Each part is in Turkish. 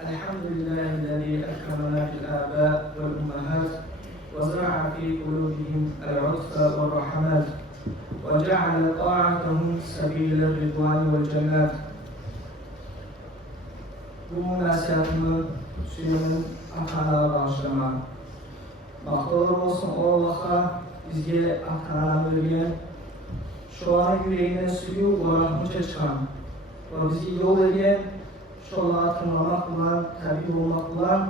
الحمد لله الذي أكرمنا في الآباء والأمهات وزرع في قلوبهم العطف والرحمات وجعل طاعتهم سبيل الرضوان والجنات. Bu nasihatimi suyumun ata-ana bağışlama. Maqtalar olsun o Allah'a bizge ata-ana vergen, şu an yüreğine suyu ve rahmete çıkan ve bizi yol eden, şu Allah'a tınlamakla, tabi olmakla,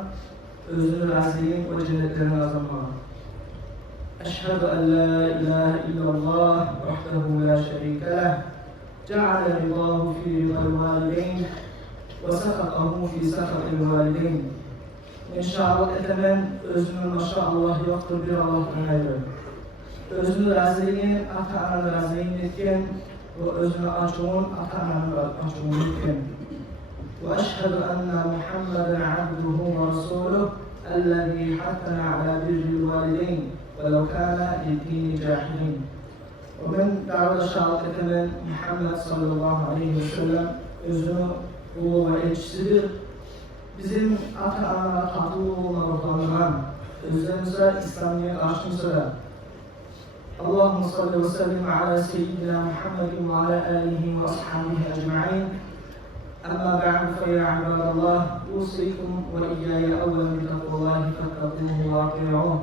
özünü razıyım ve cennetlerini kazanmak. أشهد أن لا إله إلا الله وحده لا شريك له جعل رضاه في رضا الوالدين وسخطه في سخط الوالدين. İnşallah etemen özünü maşallah yoktur bir Allah'tan ayrı. Özünü razıyım, ata-ananı razıyım etken ve özünü açığın, ata-ananı açığın etken. وأشهد أن محمدا عبده ورسوله الذي حثنا على بر الوالدين ولو كان للدين جاحدين. ومن دعوة شهادة من محمد صلى الله عليه وسلم özünü ulu ve elçisidir. Bizim ata-ana tatlı olmalarından özlerimize İslamiyet aşkımıza Allahümme salli ve sellim ala seyyidina Muhammedin ve ala alihi ve ashabihi ecma'in. أما بعد فيا عباد الله أوصيكم وإياي أولا بتقوى الله فاتقوه وأطيعوه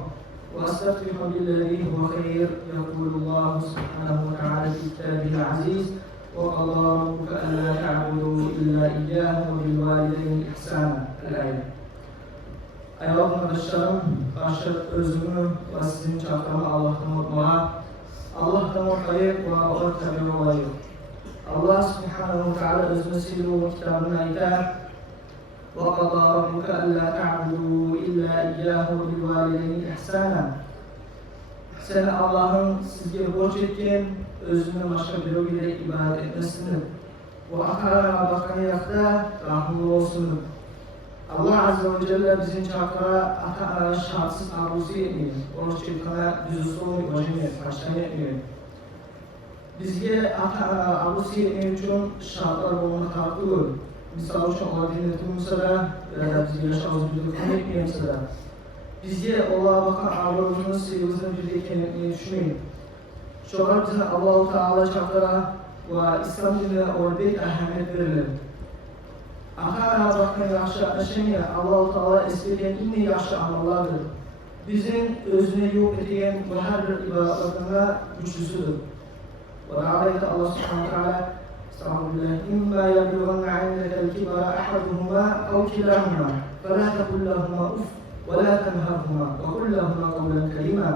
وأستفتح بالذي هو خير. يقول الله سبحانه وتعالى في كتابه العزيز وقضى ربك ألا تعبدوا إلا إياه وبالوالدين إحسانا. الآية. Ayol kardeşlerim, karşı özümü ve sizin çakrımı Allah'tan unutmaya, Allah'tan ortayıp ve o tabi olayım. Allah subhanahu wa ta'ala özmesiyle o kitabına ayda وَقَضَى رَبُّكَ أَلَّا تَعْبُدُوا إِلَّا إِيَّاهُ وَبِالْوَالِدَيْنِ إِحْسَانًا. Sen Allah'ın sizge borç etken özünü başka biriyle ibadet etmesini ve akarana bakan yakta rahmı olsun. Allah Azze ve Celle bizim çakara ata-ana şartsız arzusu etmiyor. Borç etmene düzü soğuk başını baştan etmiyor. Bizge ata-ana arzusu etmiyor için şartlar olma farklı. Misal için Allah dinletim mesela ya da bizge yaşamız bildirken etmiyor mesela. Bizge Allah'a bakan arzusunun sevgisini bildirken etmeyi düşünmeyin. Şu an bize Allah-u Teala çakara ve İslam dinine oradaki ehemmiyet verilir. Ata-ana bakın yaxşı aşamaya Allah-u Teala istediğin inni yaxşı amallardır. Bizim özüne yok ediyen ve her bir ibadetine güçlüsüdür. Ve da'aleyte Allah subhanahu wa ta'ala estağfirullah imma yablughanna 'indaka al-kibara ahaduhuma aw kilahuma fela taqul lahumā uff ve la tenharhumā ve qul lahumā qawlan kerīmā.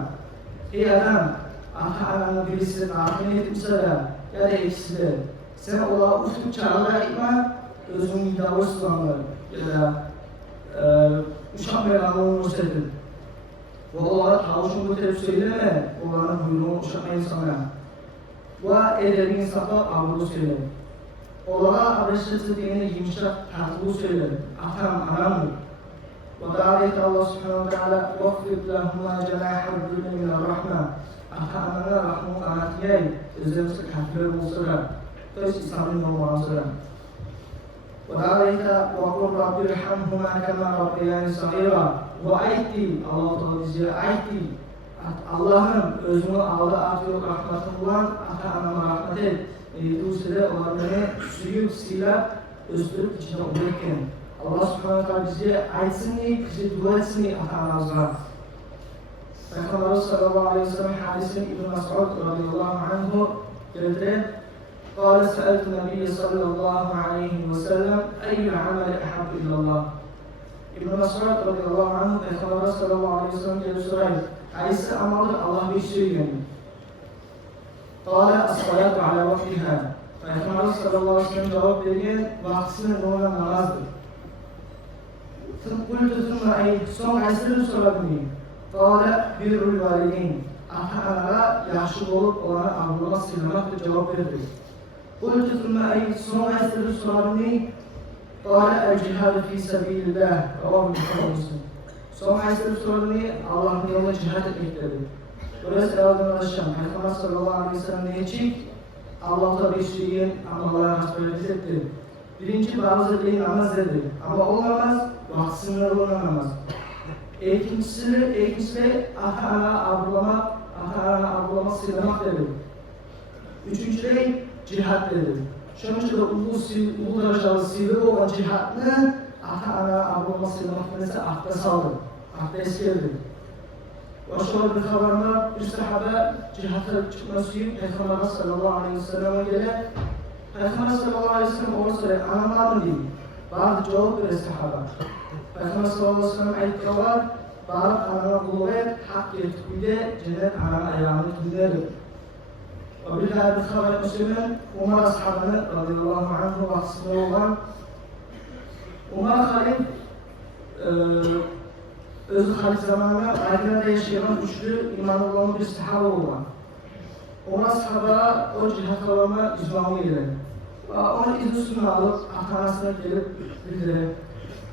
Ey adam, ata-ananın birisi tahmin etmişse ya da ikisi de sen Allah'a ufuk çağrıda etme, özünün iddialı ıslanlar ya da uşak meranını olsaydın. Ve Allah'a tavuşun götürüp söyleme, Allah'ın buyruğunu uşak insana. Ve edebin insafla avlu söyle. Allah'a abeşesi dine yumuşak tatlı söyle. Atam, anamdır. Ve da'aleyte Allah subhanahu wa ta'ala وَقْفِرْ لَهُمَا جَنَاحَ الذُّلِّ مِنَ الرَّحْمَةِ. Ata-anana rahmı anatiyay, özlemsi kafirler olsalar, öz İslam'ın olmalıdır. وَدَعَلَيْتَ وَقُلْ رَبِّ ارْحَمْهُمَا كَمَا رَبَّيَانِي صَغِيرًا. Bu ayet değil, Allah-u Teala bize ayet değil. Allah'ın özünü aldı atıyor rahmetinden ata-anama rahmet et. Bu süre onları suyup silap östürüp içine olurken Allah subhanahu wa ta'ala bize ayetsın diye, bize dua etsin diye ata-anamıza. Peygamber sallallahu aleyhi ve sellem hadisini İbn Mas'ud radıyallahu anhu geldirir. قال سألت النبي صلى الله عليه وسلم أي العمل أحب إلى الله. İbn Mas'ud radıyallahu anhu Peygamber sallallahu aleyhi ve sellem gelip sorar. Aysi amalı Allah bir şey yani. قال الصلاة على وقتها. Peygamber sallallahu aleyhi ve sellem cevap verirken vaktinin ona namazdır. قلت ثم أي son aysını sorabilirim. قال بر الوالدين. Ata-anara yaxşı olup onlara avlamak, silmek cevap verdi. قلت ثم أي son aysını sorabilirim. قال الجهاد في سبيل الله. رواه Müslim. Son aysını sorabilirim. Allah'ın yolunda cihad etmek dedi. Burası arkadaşlar, Peygamber sallallahu aleyhi ve sellem diyecek, Allah'ta bir şeyin amallara hasbiyet etti. Birinci bazı bir namaz dedi. Ama o namaz vakti sınırlı olan namaz. İkincisi ata-ana avrulamak, sıylamak dedi. Üçüncüsü cihat dedi. Şunun için de ulu dereceli sivri olan cihatını ata-ana avrulamak, sıylamak dediyse akda saldı. Akda eskirdi. Ve şöyle bir haberinde bir sahabe cihata çıkması için Peygamber sallallahu aleyhi ve sellem'e gele Peygamber sallallahu aleyhi ve sellem ona söyle, anam var mı diyeyim. Bazı cevap verir sahabe. Peygamber sallallahu aleyhi ve sellem ayettiler, bağırıp anama kulu et, hak yetküde cennet anam ayağını tüylerim. Ve bir daha bir haber Müslüman, Umar ashabını radıyallahu anhu vaksıda olan Umar Halif öz Halif zamanında Medine'de yaşayan üçlü imanı olan bir sahabe olan. Ona sahabara o cihat alanına icramı gelir. Onun izni üstüne alıp atanasına gelip bildirir.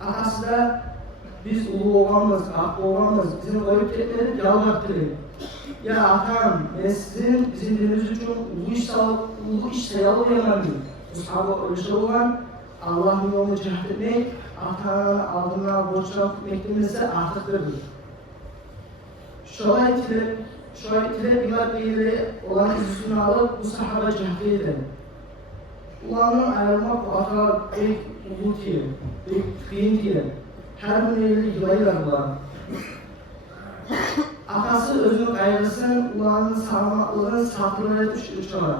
Atası da biz ulu oğlanmız, aklı oğlanmız, bizim koyup gitmedik, yalvarttırır. Ya atam, ben sizin bizim dinimiz için ulu iş sayalı vermem. Bu sahabe öyle şey olan Allah'ın yolunu cihat etmek, atanın aldığına borçlanıp gitmektense artıktır. Şöyle bilat değilleri olan izini alıp bu sahabe cihatıydı. Ulanın ayrılmak bu atalar büyük ulu diye, büyük kıyım diye. Her bir neyle yılayırlar ulan. Atası özünü gayrısın, ulanın sağlamaklığını satırlar etmiş uçlara.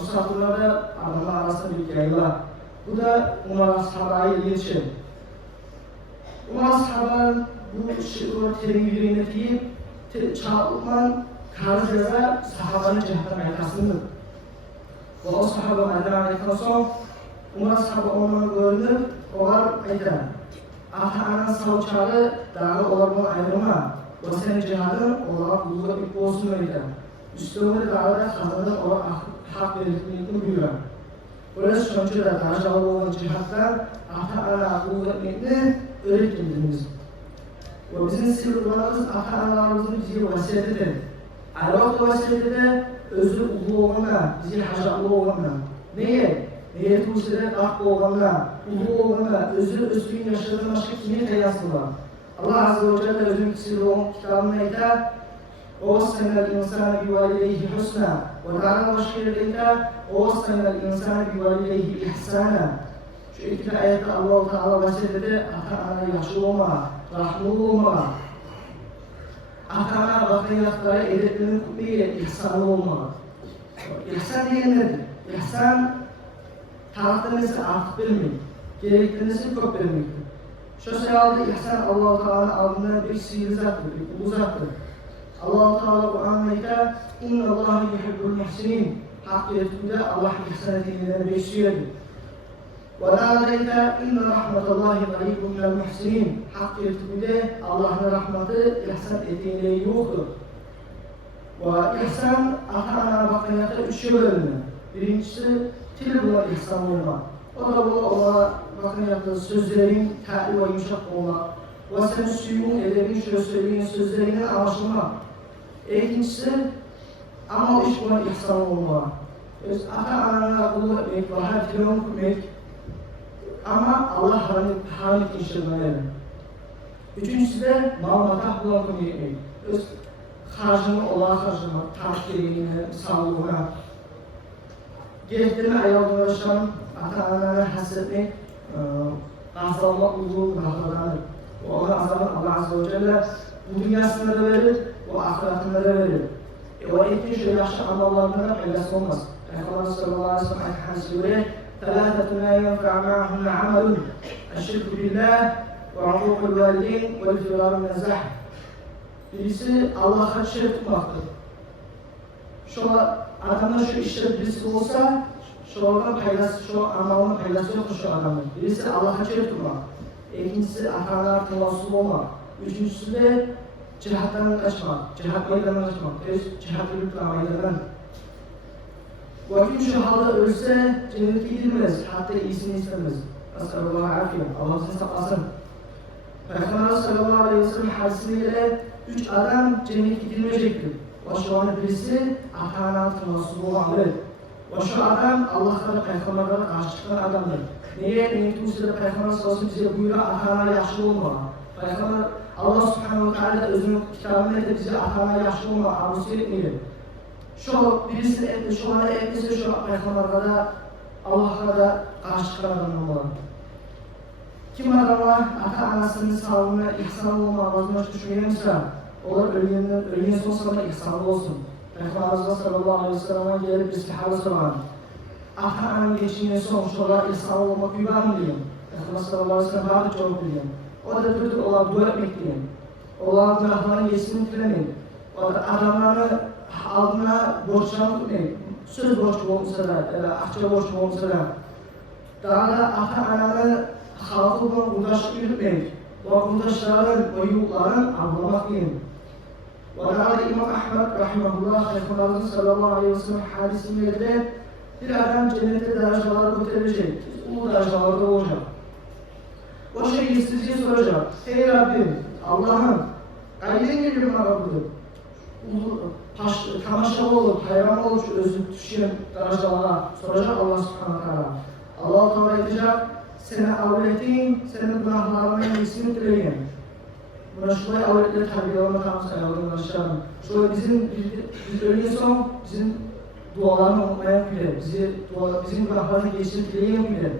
Bu satırlarda adamlar arasında bir yayla. Bu da Umar sahabeyi yetişir. Umar sahabenin bu terim yüreğine deyip, çağlıkman karşı yaza sahabenin cihattan ayakasındır. Ve o sahabe meydan ayaktan sonra Umar sahabe onları görünür, olar aydan. Ata-ananın savçağı dağı olarından ayrılma. Ve senin cihadın olarak buluğa ilk olsun aydan. Üstümde dağda kazanır olarak hak verildiğini buyuruyor. Burası sonucu da dağcılı olan cihatlar ata-ana buluğa ilkini öğretmediniz. Ve bizim sivrilerimiz ata-analarımızın bizi vasiyetidir. Ayrıca vasiyeti de özü ulu olanlar, bizi hacaklı olanlar. Neye? Neye tuğsede aklı olanlar, ulu olanlar, özü özgün yaşadığın başka kimi kıyaslılar? Allah Azze ve Celle özün sivri olan kitabına eder. وَوَصَّيْنَا الْاِنْسَانَ بِوَالِدَيْهِ حُسْنًا وَدَعَنَا وَشْكِرِدَيْتَ وَوَصَّيْنَا الْاِنْسَانَ بِوَالِدَيْهِ إِحْسَانًا. Şu iki ayette Allah-u Teala vasiyette ata-ana yaşlı olma, rahmlı olma. Ata-ana bakıyatlara edeplerinin kutluğuyla ihsanlı olma. İhsan diye nedir? İhsan, taraftanesi artık vermek, gerektiğinizi çok vermektir. Şu sayalda ihsan Allah-u Teala aldığında bir sihirli zattır, bir ulu zattır. Allah-u Teala Kur'an'da İnna Allahi yuhibbul muhsinin hak yetkinde Allah ihsan edilmeleri besliyordur. Ve lâdeyte inna rahmetallahi qaribun minel muhsinin hak yetkinde Allah'ın rahmeti ihsan edilmeleri yoktur. Ve ihsan ata-ana bakıyata üçe bölünür. Birincisi til buna ihsan olmak. O da bu bakıyata sözlerin ta'li ve yumuşak olmak. Ve sen suyun edebin şöyle söylediğin sözlerine anlaşılmak. İkincisi, ama iş buna ihsan olma. Ata-anana kulu etmek ve her telefon kurmak ama Allah hamid işletmeleri. Üçüncüsü de mal-matah buna kurmak. Harcını Allah'a harcamak, takdirine, sağlığına. Gerektirme ayağına ulaşan ata-anana hasretmek, gazlamak uygun rahlardanır. Ve ona azabın Allah Azze ve Celle bu dünyasında da verir, o ahiretinde de verir. O etin şu yaşlı amallarına faydası olmaz. Peygamber sallallahu aleyhi ve sellem ayet hadisi göre ثَلَاثَةٌ لَا يَنْفَعْ مَعَهُمْ عَمَلٌ الشِّرْكُ بِاللّٰهِ وَعُقُوقُ الْوَالِدَيْنِ وَالْفِرَارُ مِنَ الزَّحْفِ. Birisi Allah'a şirk tutmaktır. Şu adamın şu işte birisi olsa, şu amalının faydası yoktur şu adamın. Birisi Allah'a şirk tutmak. İkincisi ata-analar tevassul olmak. Üçüncüsü de cihattan kaçmak, cihat meydanından kaçmak. Cihat yürütme meydanından. Ve kim şu halde ölse cennete gidilmez, hatta iyisini istemez. Estağfurullah afiye, Allah sizi saklasın. Peygamber sallallahu aleyhi ve sellem hadisiyle 3 adam cennete gidilmeyecektir. O şu an birisi ata-analar tevassul olmalıdır. Ve şu adam Allah'a peygamberlere karşı çıkan adamdır. Neye tuğsuyla Peygamber sallallahu aleyhi ve sellem bize buyuruyor, atana yaxşı olma. Peygamber Allah subhanahu wa ta'ala özünün kitabında da bize atana yaxşı olma arzusu etmeyelim. Şu birisini etmiş, şu ana etmişse şu Peygamber'e de Allah'a da karşı çıkan adam olmalı. Kim adamlar ata-anasının sağlığına ihsan olma vazgeçmiş düşünüyorsa, onlar ölüyen son sırada ihsanlı olsun. Peygamber sallallahu aleyhi ve sellem'e gelip bir sahabe soran, ata-ananın geçtiğinden son şolar ihsanlı olmak bir var mı diyeyim. Peygamber sallallahu aleyhi ve sellem daha da çok biliyor. O da kötü olan dua etmek diyeyim. Olan günahların geçtiğini dilemeyin. O da adamları aldığına borçlarını tutmayın. Söz borçlu olmasa da, akça borçlu olmasa da, daha da ata-ananı halkı olan kurdaşlık yürütmeyin. O kurdaşların, o yurtların avlamak deyin. Ve daha İmam Ahmed rahimahullah Peygamber sallallahu aleyhi ve sellem hadisinde bir adam cennette dereceleri götürecek, ulu derecelarda olacak. O şeyi sizce soracak. Ey Rabbim, Allah'ım, aynen geliyor bana Rabbim. Tamaşalı olup, hayran olup şu özlük düşen derecelara soracak Allah subhanahu teala. Allah Teala edecek, seni avletin, senin günahlarının iyisini dileyin. Buna şuraya avletleri terbiyelerine kalmışsa yavrum başlarım. Şöyle biz ölüye son, bizim dualarını unutmayan bile, bizim günahlarını geçirip dileyen bile.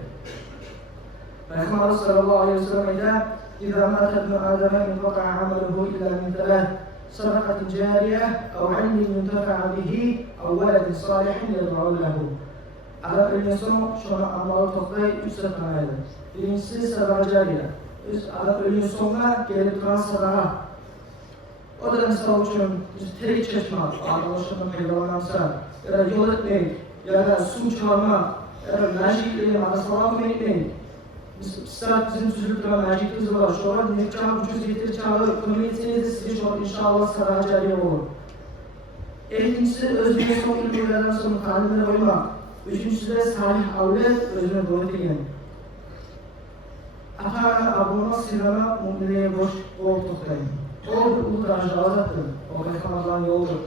Peygamber sallallahu aleyhi ve sellem ile İzâ mâte ibn Âdem'e infaka amaluhu illa min thalath sadakatin câriye ev ilmin yuntefa'a bihi ev veledin salihin yed'u lehu. Adam ölüyen son şunu amalı toplayıp 3 sefer ayırır. Birincisi sadaka cariye. Adam ölüyen sonuna gelip duran sadaka. O da misal için tek çeşme, arkadaşlarına peygamberlemse, ya da yol etmeyin, ya da su çalma, ya da mecid ya da salam etmeyin. Bizim süzülüp duran mecidimiz var. Şu an nekçam ucuz getir çağırır, konu etseniz size şu an inşallah sadaka cariye olur. İkincisi özüne son ilgilerden sonra talimine koymak. Üçüncüsü de salih avlet özüne doğru edin. Ata-ana abuna silana mu'mineye boş toklayın. O bir ulu derecelerdir. O Peygamber'den yoldur.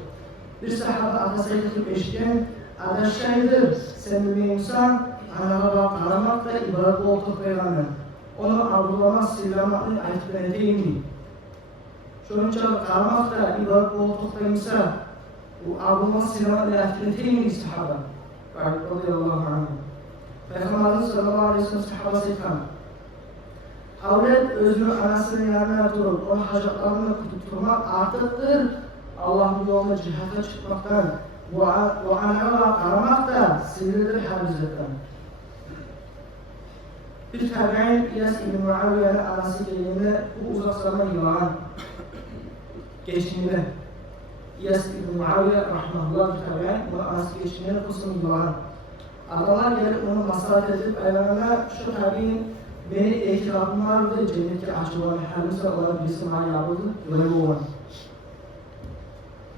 Bir sahabe atasıyla eşken, ada şeydir, sen bir insan, anana karamak ve ibadet bol toklayın. Onu abdulamak, silamakla ayıp edeyim. Şunun için karamak da ibadet bol toklayınsa, bu abdulamak, silamakla ayıp edeyim sahabe. Radiyallahu anh. Peygamberimiz sallallahu aleyhi ve sellem sahabası etken. Avlet özünü anasının yanına durup, onun hacatlarını tutturmak artıktır. Allah'ın yoluna cihata çıkmaktan, bu anaya karamak da sinirlidir hafizlikten. Bir tabi'in İyas İbn Muaviye'nin anası geldiğinde bu uzak zaman yılan geçtiğinde İyas İbn Muaviye rahmanullah bir tabi'in onun anası geçtiğinde kusum yılan. Adamlar gelip onu maslahat edip ayağına şu tabi'in beni itirafım vardı, cennetki açılan halimize olan birisi bana yapıldı, böyle bu olan.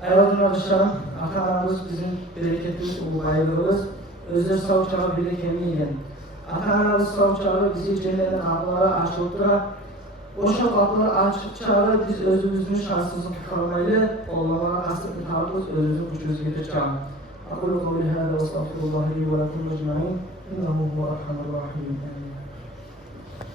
Ayağımın arkadaşlarım, ata-anamız bizim bereketimiz, uğaylarımız, özler savçağı bile kemiğiyle. Ata-anamız savçağı bizi cennetin kapıları açıldıra, boşa kapıları açıkçağı biz özümüzün şansımızın kalmayla olmamaya kasıt mutabız özümüzün gücümüzü getireceğim. أقول قولي هذا وأستغفر الله لي ولكم أجمعين إنه هو أرحم الراحمين.